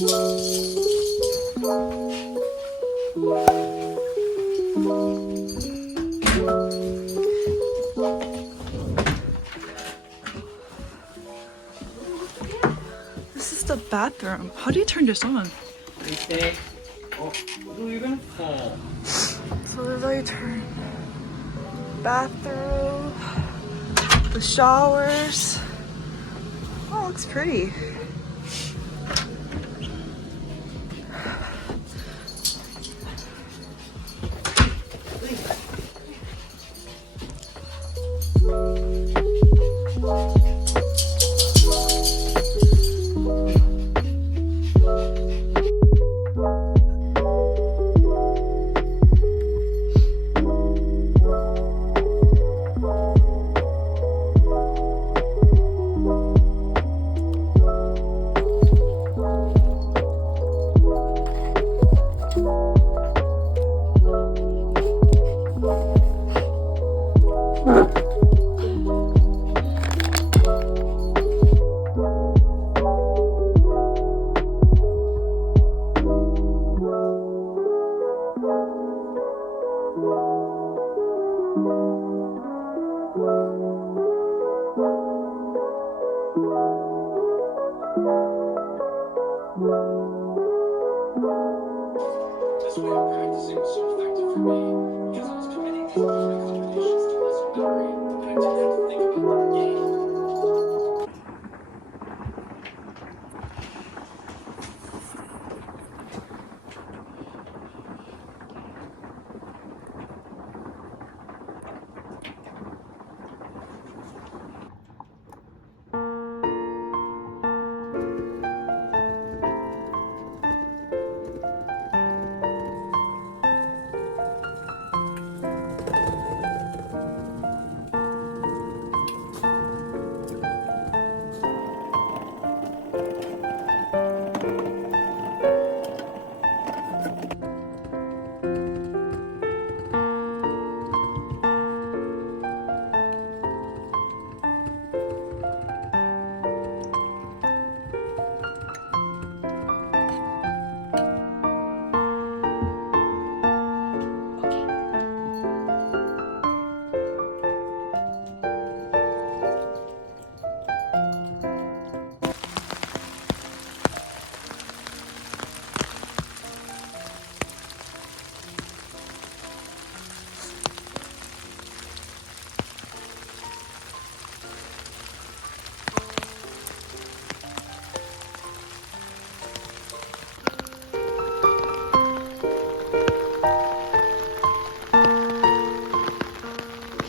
This is the bathroom. How do you turn this on? Stay. Oh, you're gonna fall. So this is how you turn. Bathroom. The showers. Oh, it looks pretty. This way of practicing was so effective for me because I was committing these different combinations to muscle memory that I didn't have to think about them again.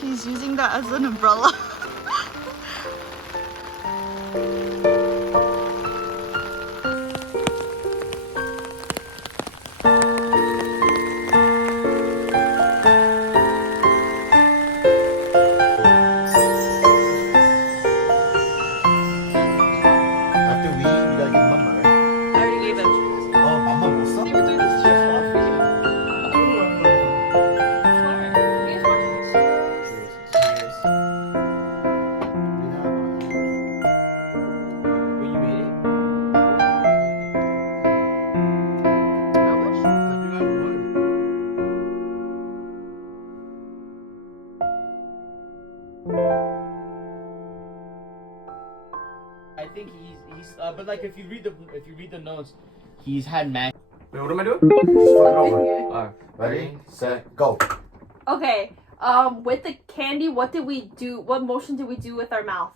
He's using that as an umbrella. After we gotta give mama, right? I already gave him. Oh, mama 먹었어? They were doing this just all for you. Wait, you made it? I think he's but like if you read the notes, he's had mad. Wait, what am I doing? Just flip it over. Alright. Ready, set, go. Okay. With the candy, what did we do? What motion did we do with our mouth?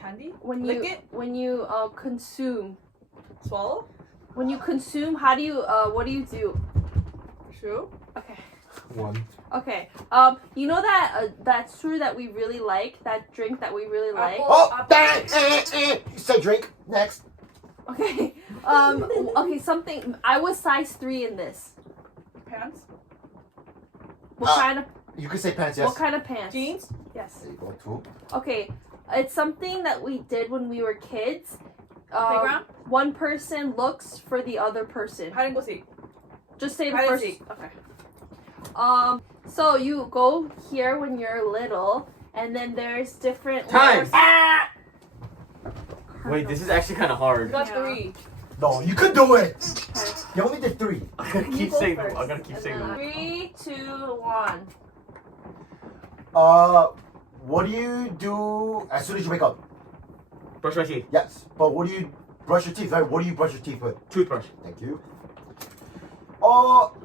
Candy? When you Lick it? when you consume. Swallow? When you consume, how do you what do you do? True. Okay. One. Okay. You know that that fruit that we really like, that drink that we really like. Oh, dang! You said drink. Next. Okay. Okay. Something. I was size 3 in this. Pants? What kind of? You could say pants, yes. What kind of pants? Jeans? Yes. There you go, two. Okay. It's something that we did when we were kids. Playground? One person looks for the other person. Hide and go seek. Just say the Hide and first. seek. Okay. So you go here when you're little, and then there's different Time. layers. Wait, this is actually kind of hard. You got Yeah. 3. No, you could do it. Okay. You only did 3. I gotta You keep go saying first, them. I gotta keep and saying then them. 3, 2, 1. What do you do as soon as you wake up? Brush my teeth. Yes, but what do you brush your teeth? Right? What do you brush your teeth with? Toothbrush. Thank you.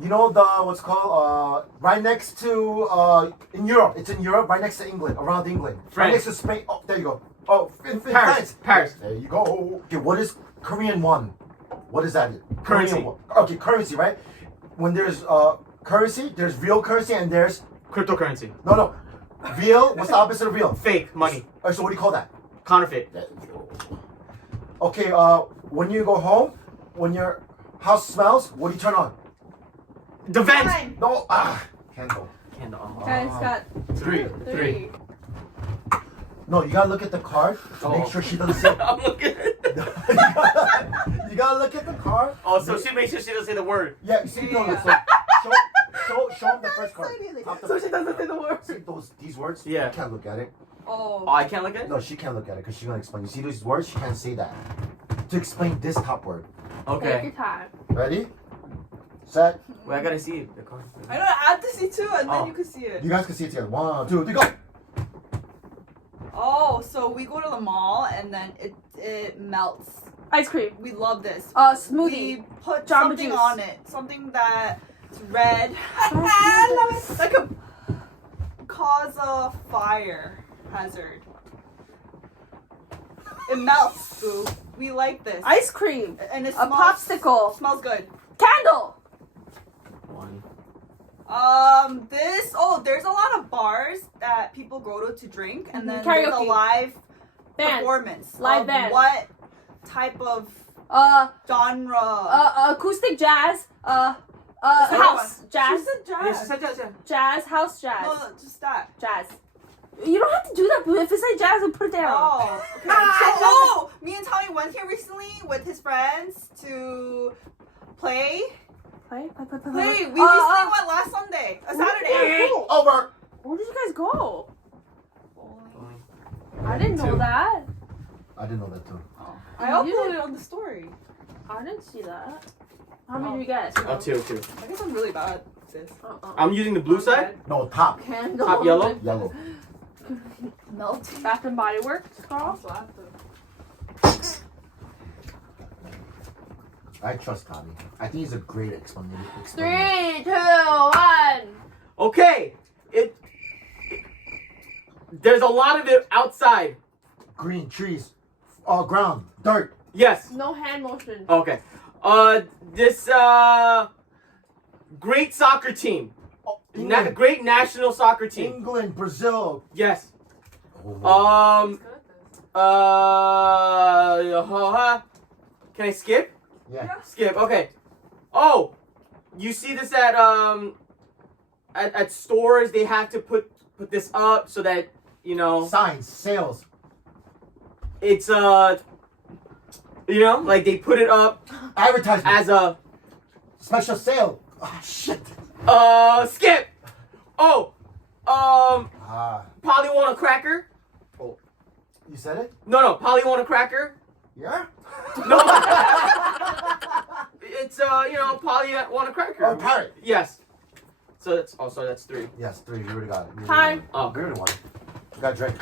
You know the what's called right next to in Europe. It's in Europe, right next to England, around England. Right France. next to Spain. Oh, there you go. Oh, in Paris. France. Paris. There you go. Okay, what is Korean won? What is that? Currency. Korean won. Okay, currency, right? When there's currency, there's real currency and there's Cryptocurrency. no. Real, what's the opposite of real? Fake money. So what do you call that? Counterfeit. Okay, when you go home, when your house smells, what do you turn on? The vent. Fine. No, candle. Candle. Guys got 3. 3. No, you gotta look at the card to Oh. make sure she doesn't say. I'm looking at it. You gotta look at the card. Oh, so she makes sure she doesn't say the word. Yeah, you see, no, Yeah. so show him the first card. Top So she doesn't say the word. See these words? Yeah. You can't look at it. Oh, Oh. I can't look at it? No, she can't look at it because she's gonna explain. You see these words? She can't say that. To explain this top word. Take your Okay. time. Ready? Set. Wait, I gotta see the card. I know. I have to see too, and then Oh. you can see it. You guys can see it together. 1, 2, 3, go. Oh, so we go to the mall and then it melts. Ice cream. We love this. Smoothie. We put Jamba something juice. on it. Something that's red. Yes. That could cause a fire hazard. It melts. Ooh. We like this. Ice cream. And it A smells, popsicle. smells good. Candle. 1. There's a lot of bars that people go to drink, and then Mhm. there's a Karaoke. live Band. performance. Live of band. What type of genre? Acoustic jazz. Second House one. jazz. She said jazz. Jazz. House jazz. No, just that. Jazz. You don't have to do that, boo. If it says jazz, then put it down. Oh, okay. Me and Tommy went here recently with his friends to play. Play. We recently went last Sunday, a Saturday. Cool. Over. Where did you guys go? Bowling. I didn't know 2. that. I didn't know that too. I You uploaded did. it on the story. I didn't see that. How many did you get? Oh, 2. I guess I'm really bad at this. I'm using the blue side. No, top. Candle. Top yellow? Yellow. Melting. Bath and Body Works, girl. Also, I have to. I trust Tommy. I think he's a great explainer. 3, 2, 1. Okay. There's a lot of it outside. Green trees, ground, dirt. Yes. No hand motion. Okay. This great soccer team. England, Great national soccer team. England, Brazil. Yes. Oh, Can I skip? yeah. Skip. Okay. Oh, you see this at stores. They have to put this up so that Signs, sales. it's like they put it up Advertisement. as a Special sale. Oh, shit. skip. Oh, Polly want a cracker? You said it? No, Polly want a cracker? Yeah? No. It's Polly want a cracker. Oh, parrot. Yes. So that's 3. Yes, 3. You already got it. Time. Oh. Good one. You got a drink.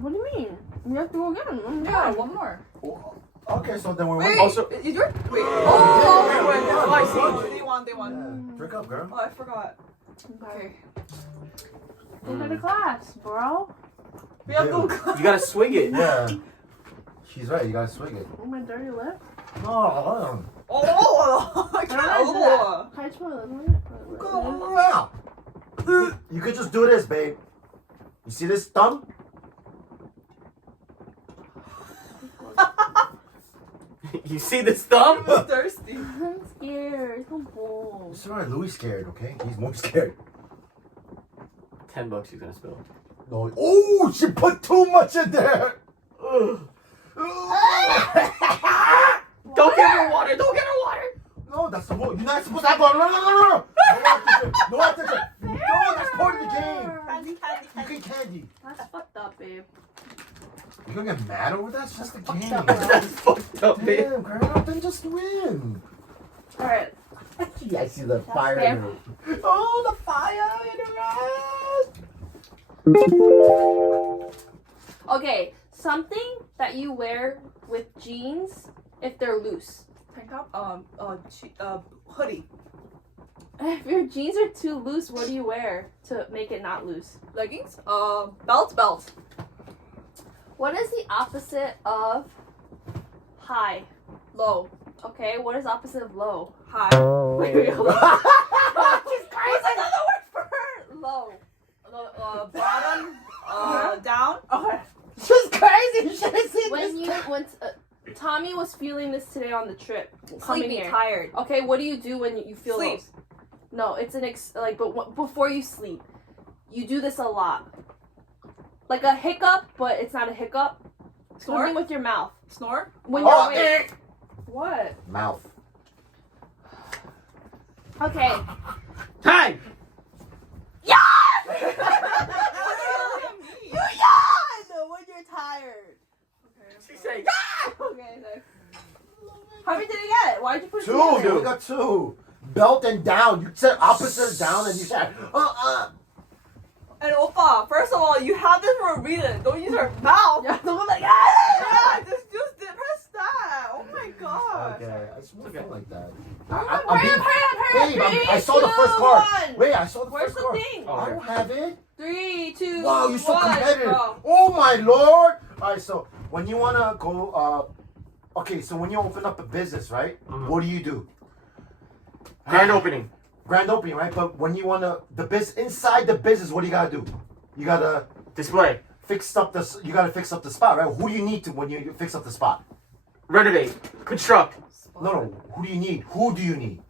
What do you mean? You have to go get them. Yeah, one more. Oh, okay, so then we're Wait, Also- is yours? Wait. Oh, I see. They won. Yeah. Drink up, girl. Oh, I forgot. Okay. Go to the class, bro. We have Dude. to. You gotta swing it. Yeah. She's right. You gotta swing it. Oh, my dirty lip. No. Oh, I Can I do can't. that? Can I smell it? You could just do this, babe. You see this thumb? You see this thumb? I'm thirsty. I'm scared. Come on. Sorry, Louis scared, okay? He's more scared. $10 she's gonna spill. No. Oh, she put too much in there. Don't get her water. Don't get her water. No, that's the rule. You're not supposed to have water. No. No after drink. No, that's part of the game. Candy. You get candy. That's fucked up, babe. You're gonna get mad over that? It's just a game. That's fucked up, babe. Damn, girl. Then just just win. All right. I see the fire. fair. in her- Oh, the fire in her eyes. Okay, something that you wear with jeans if they're loose. Tank top. Hoodie. If your jeans are too loose, what do you wear to make it not loose? Leggings. Belt. What is the opposite of high? Low. Okay, what is opposite of low? High. Wait, hold on. She's crazy. What's another word for her? Low. Bottom. Down. Okay. She's crazy. You should have seen When Tommy was feeling this today on the trip, coming Sleepy. here. Tired. Okay, what do you do when you feel Sleep. those? No, it's an before you sleep. You do this a lot. Like a hiccup, but it's not a hiccup. Snore. Something with your mouth. Snore. When you're Oh, awake. What? Mouth. Okay. Time. You yawn when you're tired. She said, Okay, next. How many did he get? Why'd you put it Two. together? We got two. Belt and down. You said opposite down, and you said And Oppa, first of all, you have this for a reason. Don't use your mouth. Yeah. Don't go like, yeah, just press that. Oh my god. Okay, I just won't feel like that. Hurry I'm up, being- hurry up. Babe, I saw the first card. 1. Wait, I saw the Where's first the card. thing? Oh, I don't have it. 3, 2, Wow, you're so 1. competitive. Go. Oh my lord. All right, so when you wanna go, okay, so when you open up a business, right? Mhm. What do? Grand opening. Grand opening, right? But when you wanna inside the business, what do you gotta do? You gotta Display. fix up the spot, right? Who do you need to when you fix up the spot? Renovate. Construct. No. Who do you need? Who do you need?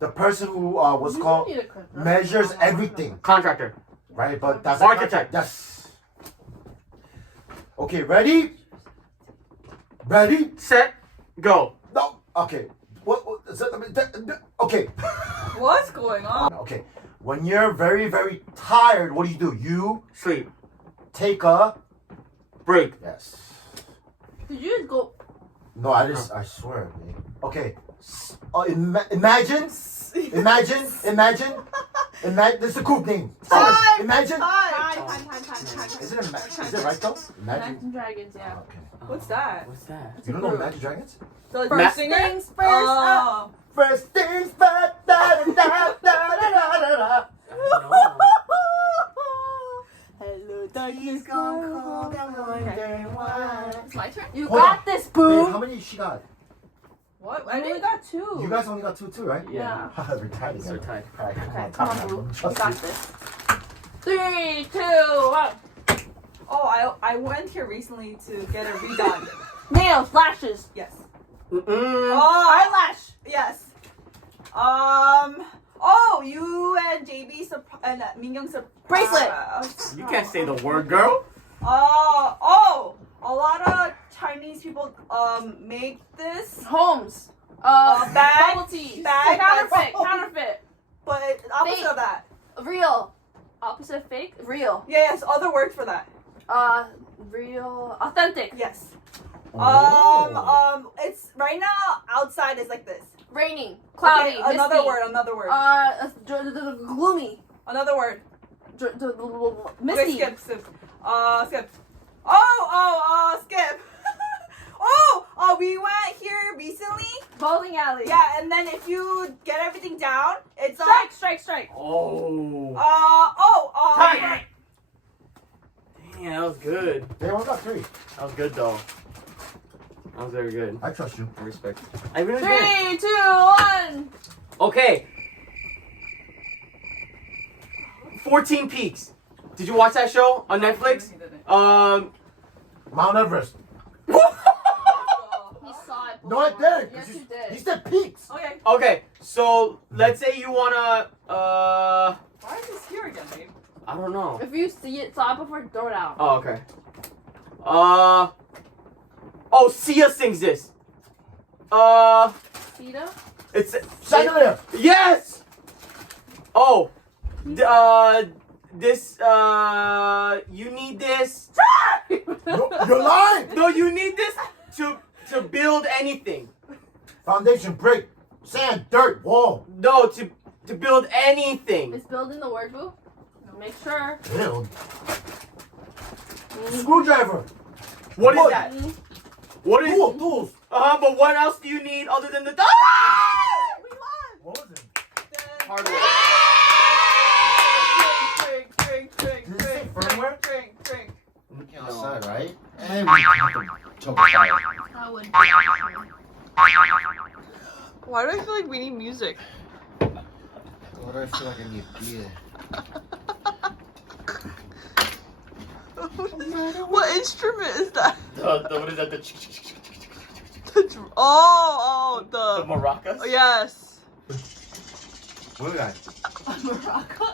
The person who was You called don't need a clip, right? measures everything, Contractor. right? But that's Architect. Yes. Okay, ready? Ready? Set. Go. No. Okay. Okay. What's going on? Okay. When you're very, very tired, what do? You Sleep. take a Break. yes. Did you just go? No, I just I swear, man. Okay. Imagine. This is a group name. Time. Imagine. Time. Is it right though? Imagine. Imagine Dragons, yeah. Okay. What's that? What's that? You don't know Imagine Dragons? The First singer? things first. Oh. First things first. Da, da, da, da, da, da, da. Hello, darkness gonna call down one day one. It's my turn. You Hold got on. this, Babe, boo. how many she got? What? I only got 2. You guys only got two too, right? Yeah. We're tied So together. tight. Alright, Okay, come on, boo. You Trust got me. this. 3, 2, 1. Oh, I went here recently to get it redone. Nails, lashes, Yes. Mm-mm. Oh, eyelash. yes. Oh, you and JB and Mingyung Bracelet. You can't say the word, girl. Oh, a lot of Chinese people make this, Homes. bag, Bubble tea. bag, Counterfeit. but it's opposite Fake. of that. Real. Opposite of fake. Real. Yes, other words for that. Real. Authentic. Yes. Oh. It's right now outside is like this. Raining. Cloudy. Okay, another misty. word. Gloomy. Another word. Misty. Okay, skip. Skip. Skip. We went here recently. Bowling alley. Yeah, and then if you get everything down, it's Strike. Oh. Time. Damn, that was good. They only got three. That was good, though. That was very good. I trust you. I respect. I really did. 3, 2, 1. Okay. 14 Peaks. Did you watch that show on Netflix? Mount Everest. He saw it. No, I didn't. Yes, you did. He said peaks. Okay. Okay, so let's say you wanna, Why is this here again, babe? I don't know. If you see it, saw it before, throw it out. Oh, okay. Sia sings this. Sita? It's Chandelier. yes. Oh, this you need this. You're lying. No, you need this to build anything. Foundation, brick, sand, dirt, wall. No, to build anything. Is building the word, boo? Make sure. Build. Screwdriver. What is What? that? What is? Tools. But what else do you need other than the? We won. What was it? Hardware. Drink. Did it say firmware? Drink. Looking outside, right? And we have to choke fire. That would be Why do I feel like we need music? Why do I feel like I need beer? What instrument is that? What is that? The The maracas? yes. What is that? Morocco.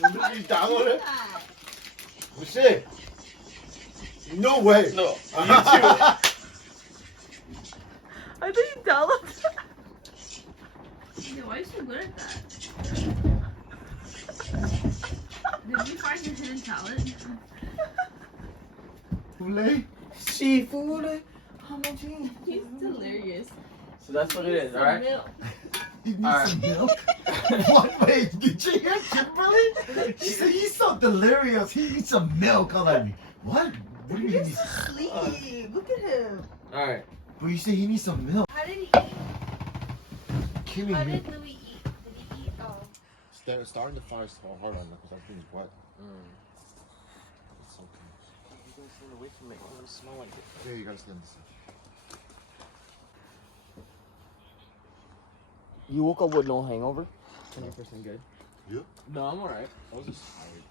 You download it? Oh shit. No way. No. I think you downloaded that. Dude, why are you so good at that? Did you find your hidden talent? Poulet? Seafood. He's delirious. So that's what it is, alright? He needs Alright. some milk? What? Wait, did you hear Kimberly? She said he's so delirious, he needs some milk. I'm like, what? What do you mean? Sleep. Look at him. Alright. But you say he needs some milk. How did he eat? Kidding How me. did Louis eat? Did he eat? Oh. Starting the fire so hard on that because everything's wet. It's okay. You guys stand away from it. I want to smell like it. Yeah, you gotta stand this side. You woke up with no hangover? 100% good. You? No, I'm alright. I was just tired.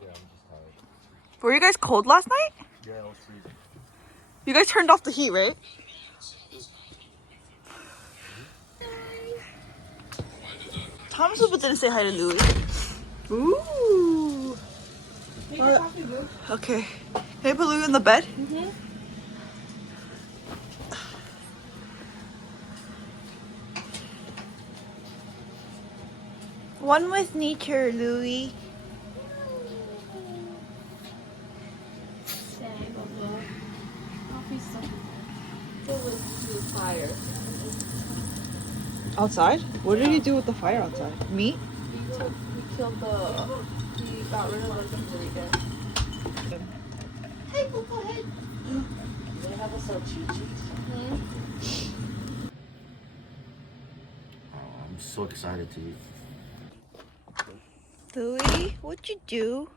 Yeah, I'm just tired. Were you guys cold last night? Yeah, I was freezing. You guys turned off the heat, right? Thomas but didn't say hi to Louis. Ooh. Okay. Can I put Louis in the bed? One with nature, Louis. Fire. Outside? What did he do with the fire outside? Meat? He killed he got rid of the things that he did. They have us some chi-chis. I'm so excited to eat. Louis, what'd you do?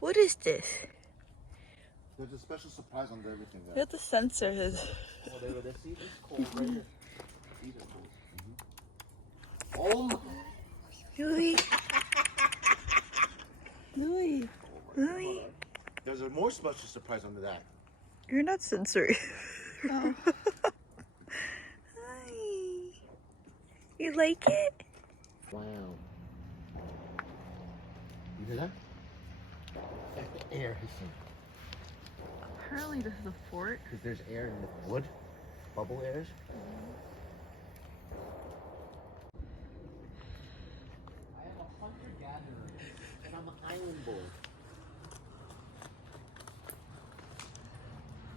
What is this? There's a special surprise under everything You there. have to censor his. Oh, they see this cold right here. See this cold. Oh my. Louis. Louis. Louis. There's a more special surprise under that. You're not censoring. No. Hi. You like it? Wow. You hear that? That's the air hissing. Apparently this is a fort. Because there's air in the wood. Bubble airs. I am a hunter-gatherer, and I'm an island boy.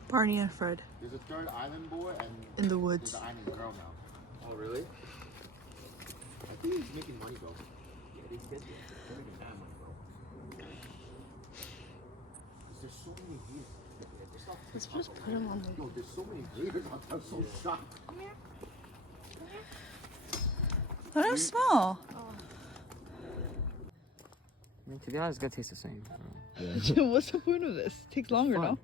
Barney and Fred There's a third island boy and in the there's woods. an island girl now. Oh, really? I think he's making money though. Yeah, they said that. They're making mad money, bro. There's so many deers. Let's just put him on the. Yo, there's so many deers out there. I'm so shocked. Let him smell. I mean, to be honest, it's gonna taste the same. What's the point of this? It takes longer, fun. no?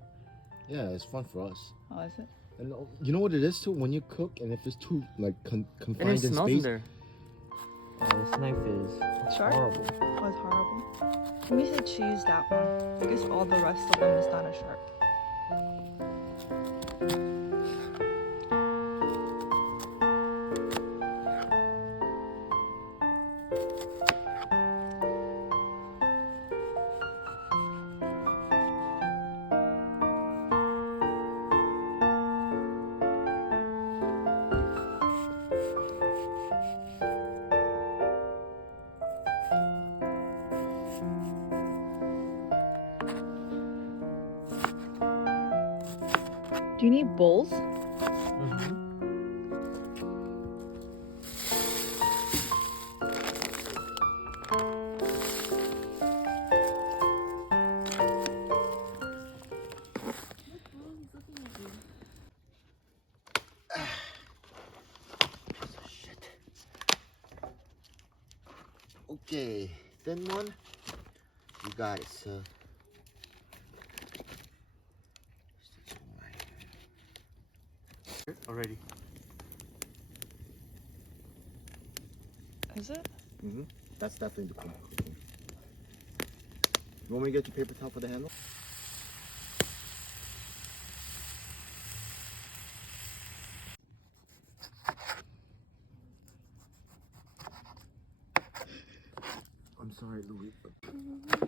Yeah, it's fun for us. Oh, is it? And you know what it is too? When you cook and if it's too like And confined it in smells space. in there. Oh, this knife is Sharp? horrible. Oh, it's horrible. Let me say choose that one. I guess all the rest of them is not as sharp. Do Do you need bowls? Okay, thin one. You got it, sir. Already. Is it? That's definitely the cool. You want me to get you paper towel for the handle? I'm sorry, Louis.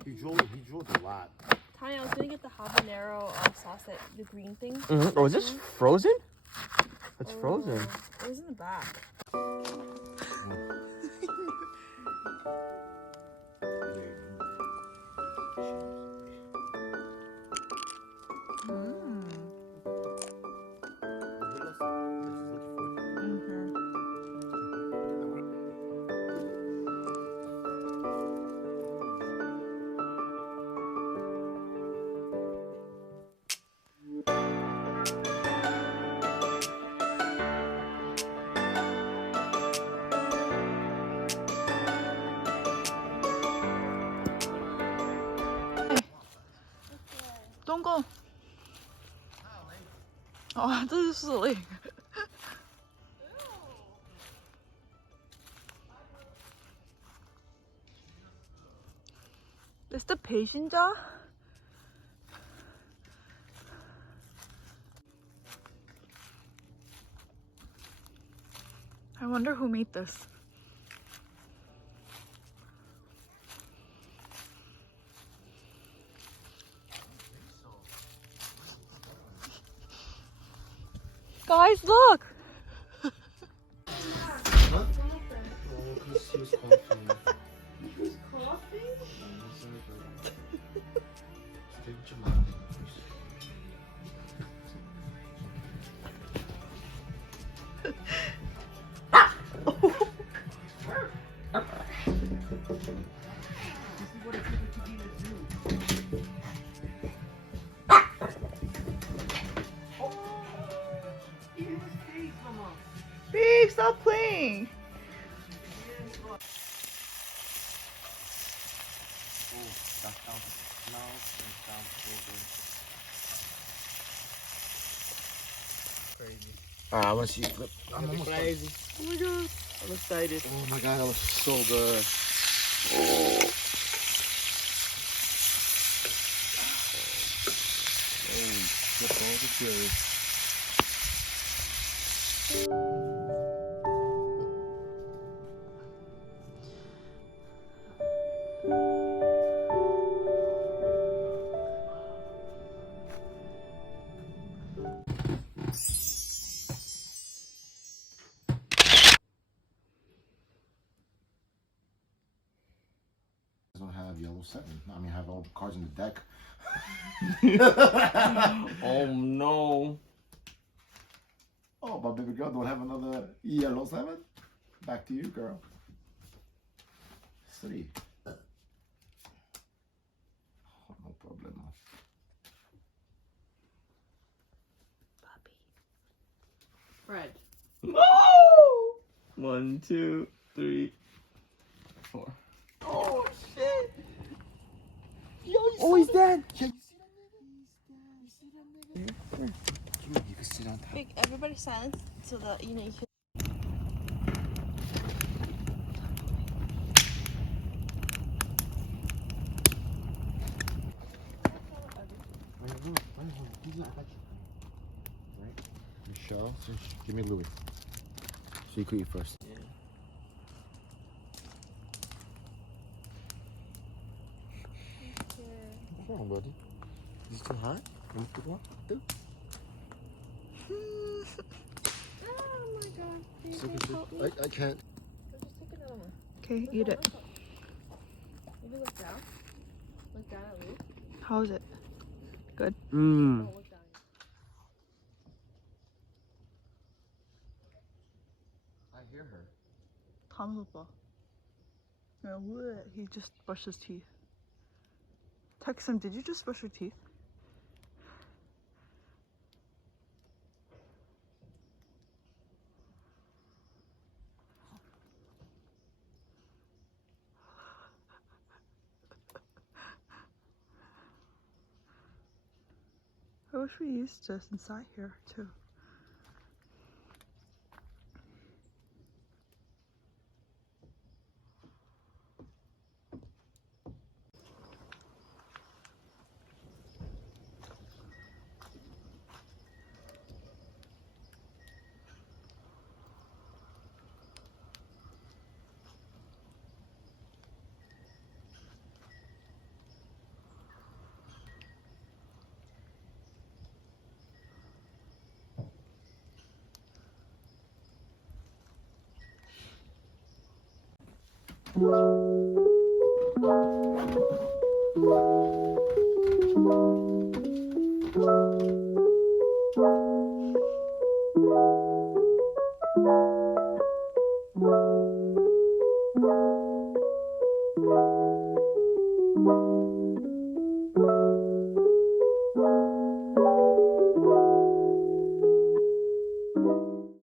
He drove a lot. Tanya, I was gonna get the habanero sauce, the green thing. Oh, is this frozen? It's frozen. It was in the back. Don't go. Oh, this is silly. Is the patient jar? I wonder who made this. Guys, look! What? Oh, because he was coughing. He was coughing? Stay with your mom. Babe, stop playing! Oh, that sounds smells and sounds so good. Crazy. Alright, I want to see you flip. I'm almost Crazy. Oh my god. I'm excited. Oh my god, that was so good. Oh. Oh, flip all the cherries. Don't have yellow setting. I mean, have all the cards in the deck. Oh no. Oh, my baby girl don't have another yellow 7? Back to you, girl. 3. Oh, no problem. Fred. No! 1, 2, 3, 4. Oh shit! Oh, he's dead. Yeah, you see that nigga? You can sit on top. Wait, everybody silence so that you can. Michelle, give me Louis. So you could eat first. Yeah. What's wrong, buddy? Is it too hot? You want to go? Oh my god. I can't. Just take another one. Okay, eat it. Maybe look down. Look down at Luke. How is it? Mmm. Oh, look down. hear her. Tom 오빠. Yeah, what? He just brushed his teeth. Text him, did you just brush your teeth? I wish we used this inside here too. Thank